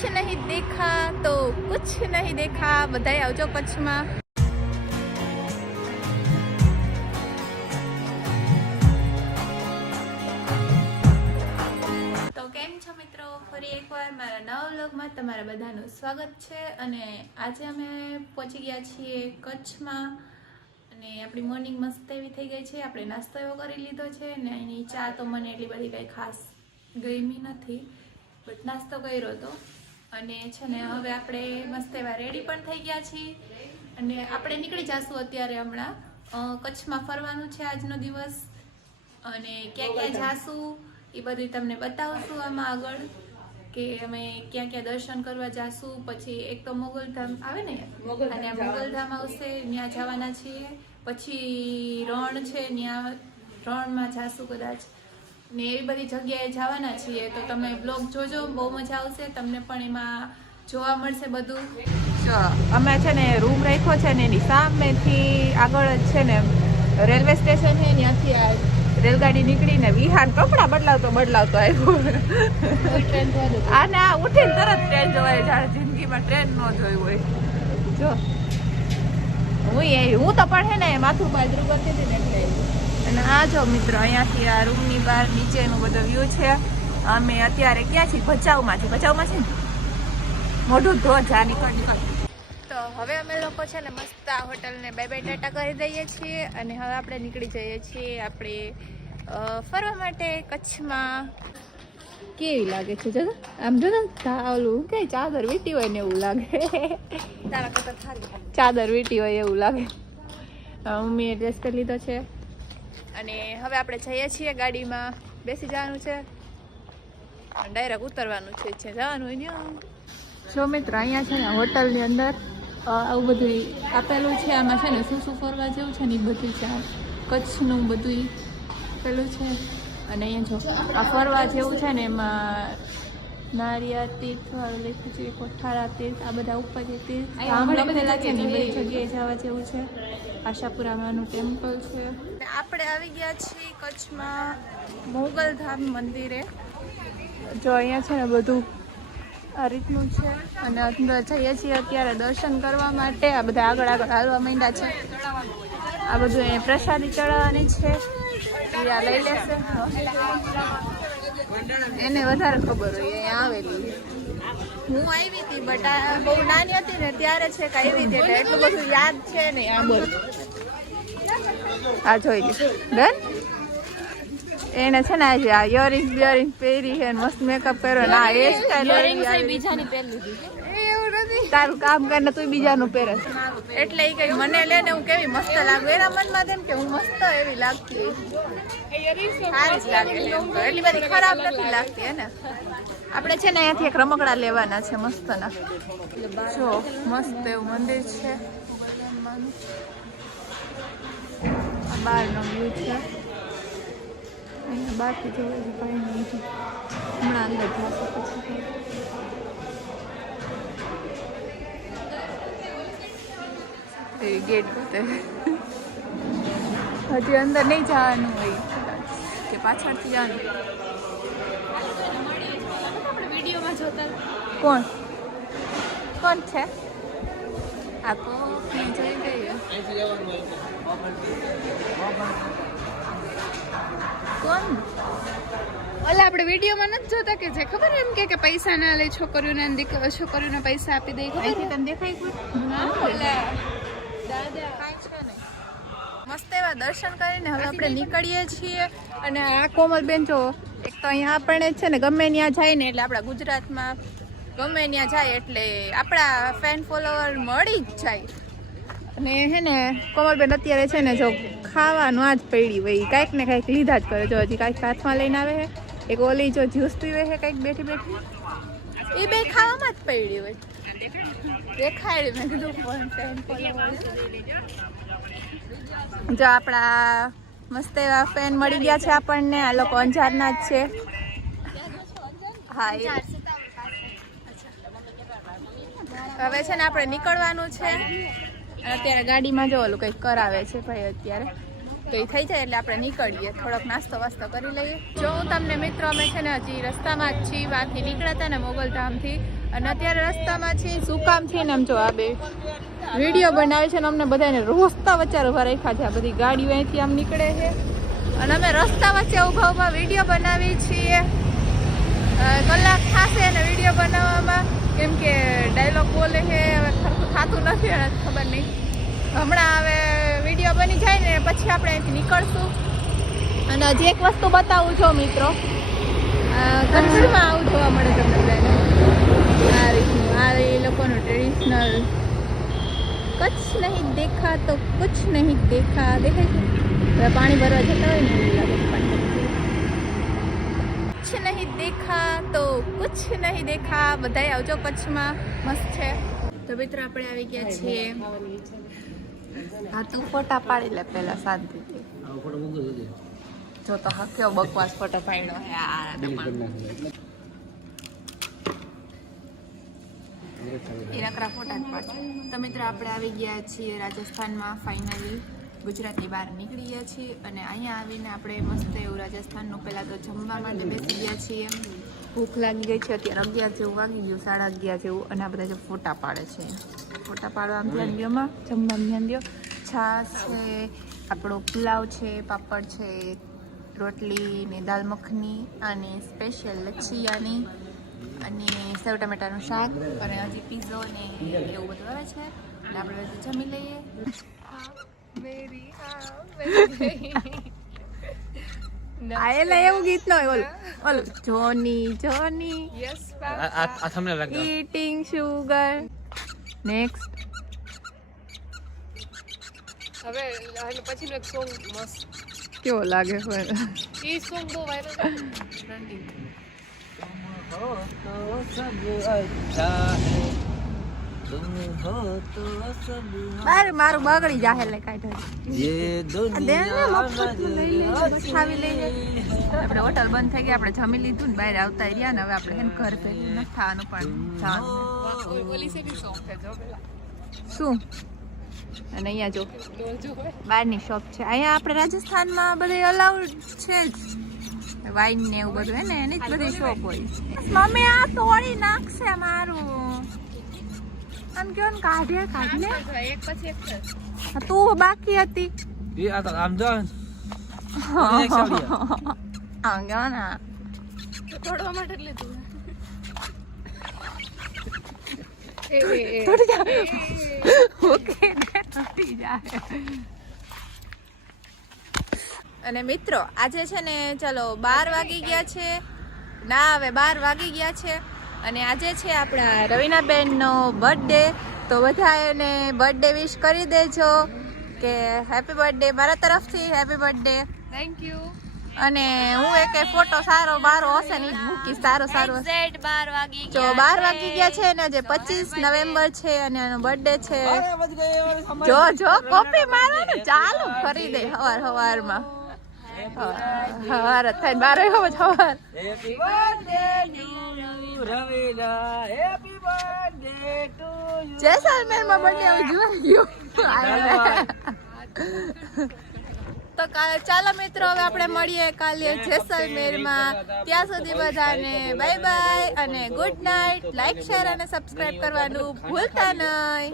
कुछ नहीं देखा तो कुछ नहीं देखा। बधाई आवજો કચ્છમાં। તો કેમ છો મિત્રો, ફરી એકવાર મારા નવા વ્લોગમાં તમારા બધાનું સ્વાગત છે। અને આજે અમે પહોંચી ગયા છીએ કચ્છમાં અને આપણી મોર્નિંગ મસ્ત એવી થઈ ગઈ છે। આપણે નાસ્તો એવો કરી લીધો છે ને એની ચા તો મને એટલી બધી કંઈ ખાસ ગમી નથી, બટ નાસ્તો કર્યો હતો। અને છે ને હવે આપણે મસ્ત એવા રેડી પણ થઈ ગયા છીએ અને આપણે નીકળી જઈશું અત્યારે હમણાં કચ્છમાં ફરવાનું છે આજનો દિવસ। અને ક્યાં ક્યાં જાશું એ બધું તમને બતાવશું આમાં આગળ, કે અમે ક્યાં ક્યાં દર્શન કરવા જાશું। પછી એક તો મોગલધામ આવે ને, અને મોગલધામ આવશે, ત્યાં જવાના છીએ। પછી રણ છે, ત્યાં રણમાં જાશું કદાચ ને, એવી બધી જગ્યાએ જવાના છીએ। તો તમે બ્લોગ જોજો, બહુ મજા આવશે, તમને પણ એમાં જોવા મળશે બધું। અમે છે ને રૂમ રાખ્યો છે ને એની સામેથી આગળ જ છે ને રેલવે સ્ટેશન છે, ત્યાંથી આ રેલગાડી નીકળીને વિહાન કપડાં બદલાવતો આવ્યો। આને આ ઉઠીને તરત ટ્રેન જોવાય, જાણે જિંદગીમાં ટ્રેન ન જોઈ હોય। જો હું તો પણ છે ને માથું બાજરું કરતી હતી ને એટલે। અને આ જો મિત્રો, અહીંયાથી આ રૂમની બહાર નીચેનું બધો વ્યૂ છે। અમે અત્યારે ક્યાં છીએ? ભચાઉમાં છે ને, મોઢું ધો જા, નીકળ। તો હવે અમે લોકો છે ને મસ્ત આ હોટલને બાય બાય ટાટા કરી દઈએ છીએ અને હવે આપણે નીકળી જઈએ છીએ આપણે ફરવા માટે કચ્છમાં। કેવી લાગે છે જો, આમ જો ને ઓલું કે ચાદર વીટી હોય ને એવું લાગે, ચાદર વીટી હોય એવું લાગે। મમ્મીએ ડ્રેસ કરી લીધો છે અને હવે આપણે જઈએ છીએ, ગાડીમાં બેસી જવાનું છે, ડાયરેક્ટ ઉતરવાનું છે, જવાનું હોય ને। જો મિત્રો, અહીંયા છે ને હોટલની અંદર આવું બધું આપેલું છે। આમાં છે ને શું ફરવા જેવું છે ને એ બધું છે, કચ્છનું બધું આપેલું છે। અને અહીંયા જો આ ફરવા જેવું છે ને, એમાં નારિયા તીર્થ વાળું લખ્યું છે, કોઠારા તીર્થ, આ બધા ઉપર જે તીર્થ આમ લખેલા છે ને એ બધી જગ્યાએ જવા જેવું છે। આશાપુરામાનું ટેમ્પલ છે। આપણે આવી ગયા છીએ કચ્છમાં મોગલધામ મંદિરે। જો અહીંયા છે ને બધું આ રીતનું છે અને અંદર જઈએ છીએ અત્યારે દર્શન કરવા માટે। આ બધા આગળ હાલવા માંડ્યા છે। આ બધું અહીંયા પ્રસાદી ચડાવવાની છે, આ લઈ લેશે, એને વધારે ખબર હોય। અહીંયા આવેલી હું આવી હતી, બટ આ બહુ નાની હતી ને ત્યારે છે કે આવી હતી, એટલે એટલું બધું યાદ છે ને। આ બોલ, આ જોઈ લે ડન। એને છે ને આજે આ ઇયરિંગ પહેરી છે, મસ્ત મેકઅપ કર્યો ને, આ હેર સ્ટાઈલ બીજાની પહેરી લીધી। એવું નથી, તારું કામ કરીને તું બીજાનું પહેરે એટલે એ કઈ મને લે ને હું કેવી મસ્ત લાગુ, એના મનમાં તેમ કે હું મસ્ત એવી લાગતી, સારી જ લાગે, એટલી બધી ખરાબ નથી લાગતી હે ને। આપણે છે ને અહીંયાથી એક રમકડા લેવાના છે મસ્તના। જો મસ્ત એવું મંદિર છે, બહારનો વ્યૂ છે। અહીંયા બહારથી જોવે છે, કંઈ નહીં, હમણાં અંદર જશે પછી એ ગેટ બતાવે। હજી અંદર નહીં જવાનું હોય કે પાછળથી જવાનું? વિડીયોમાં જોતા કોણ છે આ? કોને જોઈ ગઈ કોણ? ઓલા આપણે વિડીયોમાં નથી જોતા કે જે ખબર એમ કે પૈસા ના લે છોકરીઓને, છોકરીઓને પૈસા આપી દે, ખબર તને દેખાય કોઈ? મસ્ત એવા દર્શન કરીને હવે આપણે નીકળીએ છીએ। અને આ કોમલબેન જો, એક તો અહીંયા આપણે છે ને ગમે ત્યાં જાય ને એટલે આપણા ગુજરાતમાં ગમે ત્યાં જાય એટલે આપણા ફેન ફોલોવર મળી જ જાય। અને હે ને કોમલબેન અત્યારે છે ને જો ખાવાનું આ જ પડી હોય, કાંઈક ને કાંઈક લીધા જ કરે। જો હજી કાંઈક હાથમાં લઈને આવે છે, એક ઓલી જો જ્યુસ પીવે છે કાંઈક બેઠી, એ બે ખાવામાં જ પડી હોય, દેખાડી મેં કીધું ફેન ફોલોવર। જો આપણા મસ્ત એવા ફેન મળી ગયા છે આપણને, આ લોકો અંજારના જ છે। હા, હવે છે ને આપણે નીકળવાનું છે। અત્યારે ગાડીમાં જો ઓલું કંઈક કરાવે છે ભાઈ અત્યારે, તો એ થઈ જાય એટલે આપણે નીકળીએ, થોડોક નાસ્તો વાસ્તો કરી લઈએ। જો હું તમને મિત્રો, અમે છે ને હજી રસ્તામાં જ છીએ, વાંથી નીકળ્યા હતા ને મોગલધામથી, અને અત્યારે રસ્તામાં છે. શું કામ છે ને આમ જો આ બે વિડીયો બનાવે છે ને અમને બધાને રસ્તા વચ્ચે ઉભા રાખ્યા છે. આ બધી ગાડીઓ અહીંથી આમ નીકળે છે અને અમે રસ્તા વચ્ચે ઊભા વિડીયો બનાવીએ છીએ. કલાક થશે ને વિડીયો બનાવવામાં, કેમ કે ડાયલોગ બોલે છે હવે થતું નથી અને ખબર નહીં. હમણાં હવે વિડીયો બની જાય ને પછી આપણે અહીંથી નીકળશું. અને હજી એક વસ્તુ બતાવું છો મિત્રો, કચ્છમાં આવું જોવા મળે તમને બધાને. આ રીતનું આ એ લોકોનું ટ્રેડિશનલ કચ્છ નહીં દેખા તો કુછ નહીં દેખા. દેખાય છે હવે પાણી ભરવા જતા હોય ને એવું લાગે પાણી. કચ્છ નહીં દેખા તો કુછ નહીં દેખા. બધાય આવજો કચ્છમાં, મસ્ત છે. તો મિત્રો આપણે આવી ગયા છીએ. હા તું ફોટા પાડી લે પેલા શાંતિથી. જો તો હક્યો બકવાસ ફોટો પાડ્યો એ નકરા ફોટા જ પાડે. તો મિત્રો આપણે આવી ગયા છીએ રાજસ્થાનમાં. ફાઇનલી ગુજરાતની બહાર નીકળી ગયા છીએ અને અહીંયા આવીને આપણે મસ્ત એવું રાજસ્થાનનું પહેલાં તો જમવા માટે બેસી ગયા છીએ. ભૂખ લાગી ગઈ છે. અત્યારે 11 જેવું વાગી ગયું, 11:30 જેવું. અને આ બધા જે ફોટા પાડે છે, ફોટા પાડવામાં ધ્યાન દો, જમવામાં ધ્યાન દો. છાશ છે, આપણો પુલાવ છે, પાપડ છે, રોટલી ને દાલ મખની અને સ્પેશિયલ લચ્છિયાની અને સેવ ટમેટાનું શાક અને હજી પીઝો ને એવું બધું આવે છે. અને આપણે બધું જમી લઈએ. એવું ગીત ન હોય ઓલું જોની જોની ઈટિંગ શુગર. નેક્સ્ટ હવે પછીનો એક સોંગ મસ્ત કેવો લાગે હોય એ સોંગ બહુ વાયરલ ટ્રેન્ડિંગ. મારું બગડી જાહે લે કાઢ આપણે હોટલ બંધ થઈ ગઈ. આપણે જમી લીધું ને બહાર આવતા રહ્યા ને હવે આપણે ઘર ભેગું નથી થવાનું પણ શું. અને અહીંયા જો બહારની શોપ છે. અહીંયા આપણે રાજસ્થાનમાં બધે અલાઉડ છે જ વાઇન ને એવું બધું હે ને એની જ બધી શોપ હોય. મમ્મી આ તોડી નાખશે મારું. આમ કેવું ને કાઢે એક પછી એક તું બાકી હતી આમ જો તોડવા માટે જ લીધું. અને મિત્રો આજે છે ને ચલો 12 વાગી ગયા છે ના હવે 12 વાગી ગયા છે અને આજે છે આપણા રવીનાબેનનો બર્થડે. તો બધા એને બર્થડે વિશ કરી દેજો કે હેપી બર્થડે મારા તરફથી. Happy birthday. Thank you. અને હું એક ફોટો સારો બારો હશે ને મૂકીશ. સારો જો 12 વાગી ગયા છે ને આજે 25 નવેમ્બર છે અને આનો બર્થડે છે. જો કોપી મારો ને ચાલુ કરી દે હવારમાં હવાર થાય 12 હવે હવાર. Happy birthday Raveena, happy birthday to you. જેસલમેરમાં બર્થડે હવે જોઈ ગયો. તો ચાલો મિત્રો હવે આપણે મળીએ કાલે જેસલમેરમાં. ત્યાં સુધી બધાને બાય બાય અને ગુડ નાઇટ. લાઈક શેર અને સબસ્ક્રાઇબ કરવાનું ભૂલતા નહીં.